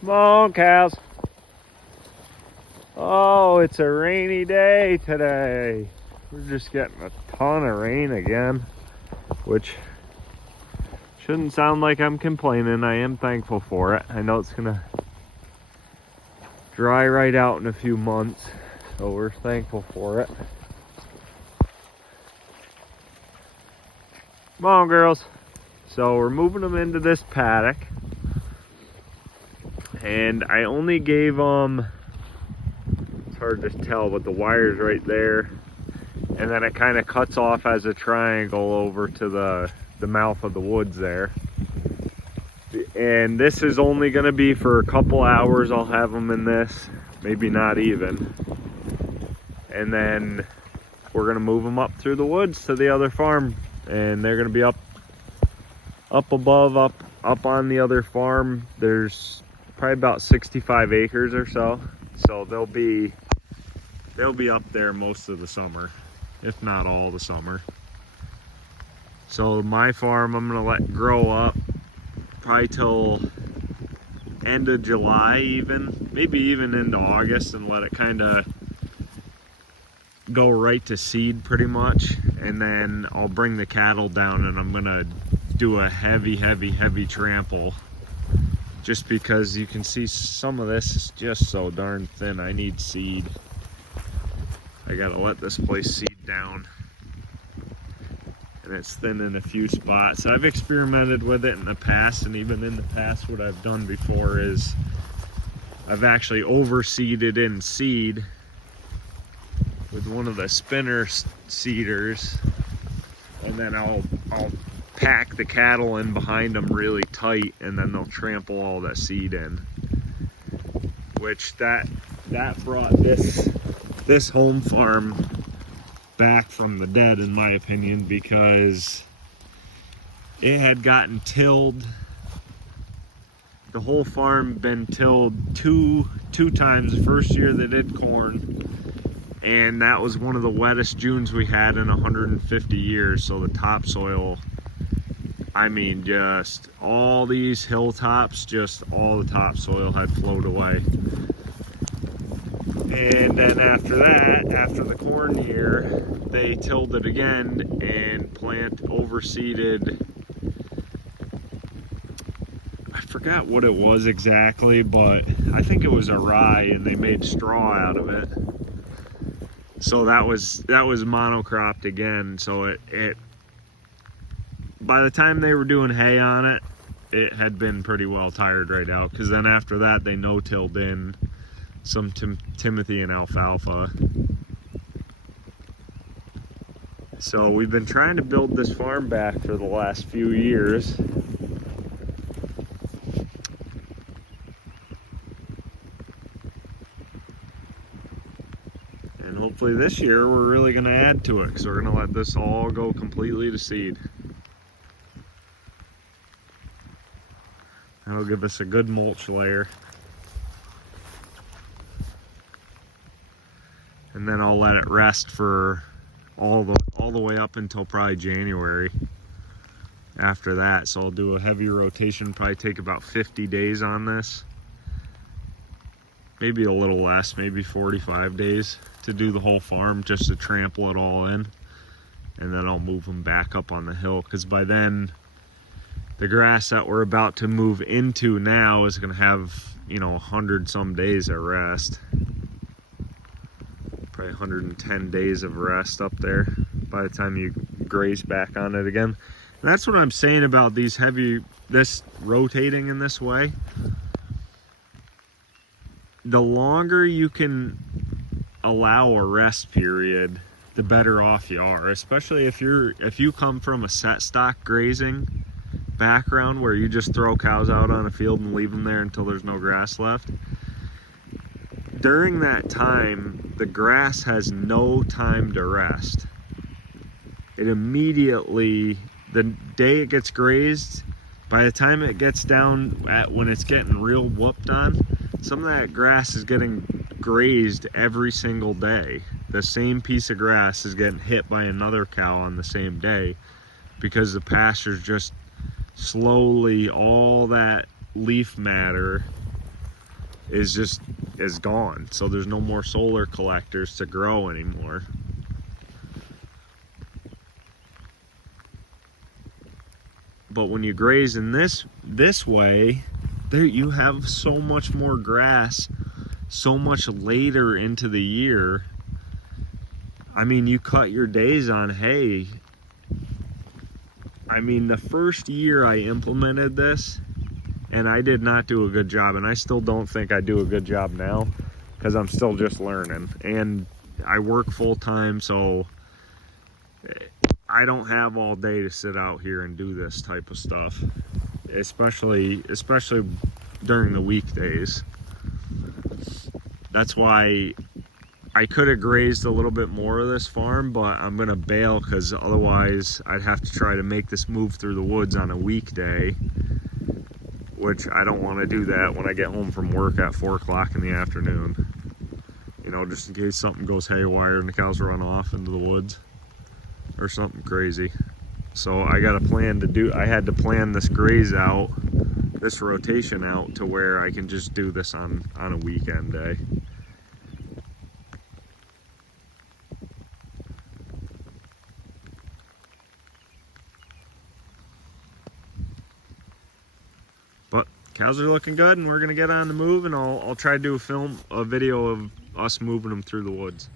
Come on, cows. Oh, it's a rainy day today. We're just getting a ton of rain again, which shouldn't sound like I'm complaining. I am thankful for it. I know it's gonna dry right out in a few months, so we're thankful for it. Come on, girls. So we're moving them into this paddock, and I only gave them, it's hard to tell, but the wire's right there, and then it kind of cuts off as a triangle over to the mouth of the woods there. And this is only going to be for a couple hours. I'll have them in this, maybe not even, and then we're going to move them up through the woods to the other farm, and they're going to be up above, up on the other farm. There's probably about 65 acres or so, so they'll be up there most of the summer, if not all the summer. So my farm I'm gonna let grow up probably till end of July, even maybe even into August, and let it kind of go right to seed pretty much. And then I'll bring the cattle down, and I'm gonna do a heavy trample, just because you can see some of this is just so darn thin. I need seed. I gotta let this place seed down, and it's thin in a few spots. I've experimented with it in the past, and even in the past what I've done before is I've actually overseeded in seed with one of the spinner seeders, and then I'll pack the cattle in behind them really tight, and then they'll trample all that seed in, which that brought this home farm back from the dead, in my opinion, because it had gotten tilled. The whole farm been tilled two times. The first year they did corn, and that was one of the wettest Junes we had in 150 years. So the topsoil, I mean, just all these hilltops, just all the topsoil had flowed away. And then after that, after the corn year, they tilled it again and overseeded. I forgot what it was exactly, but I think it was a rye, and they made straw out of it. So that was monocropped again. So it by the time they were doing hay on it, it had been pretty well tired right out, because then after that they no-tilled in some Timothy and alfalfa. So we've been trying to build this farm back for the last few years. And hopefully this year we're really going to add to it, because we're going to let this all go completely to seed. That'll give us a good mulch layer. And then I'll let it rest for all the way up until probably January after that. So I'll do a heavy rotation, probably take about 50 days on this. Maybe a little less, maybe 45 days to do the whole farm, just to trample it all in. And then I'll move them back up on the hill, because by then the grass that we're about to move into now is going to have, 100 some days of rest. Probably 110 days of rest up there by the time you graze back on it again. And that's what I'm saying about this rotating in this way. The longer you can allow a rest period, the better off you are, especially if you come from a set stock grazing background where you just throw cows out on a field and leave them there until there's no grass left. During that time, the grass has no time to rest. It immediately, the day it gets grazed, by the time it gets down when it's getting real whooped on, some of that grass is getting grazed every single day. The same piece of grass is getting hit by another cow on the same day, because the pasture's just slowly, all that leaf matter is gone. So there's no more solar collectors to grow anymore. But when you graze in this way, there you have so much more grass so much later into the year. I mean, you cut your days on hay. I mean, the first year I implemented this, and I did not do a good job, and I still don't think I do a good job now because I'm still just learning, and I work full-time, so I don't have all day to sit out here and do this type of stuff, especially during the weekdays. That's why I could have grazed a little bit more of this farm, but I'm gonna bail because otherwise I'd have to try to make this move through the woods on a weekday, which I don't want to do that when I get home from work at 4 o'clock in the afternoon. You know, just in case something goes haywire and the cows run off into the woods or something crazy. So I got a plan to do, I had to plan this graze out, this rotation out to where I can just do this on a weekend day. But cows are looking good, and we're gonna get on the move, and I'll try to do a video of us moving them through the woods.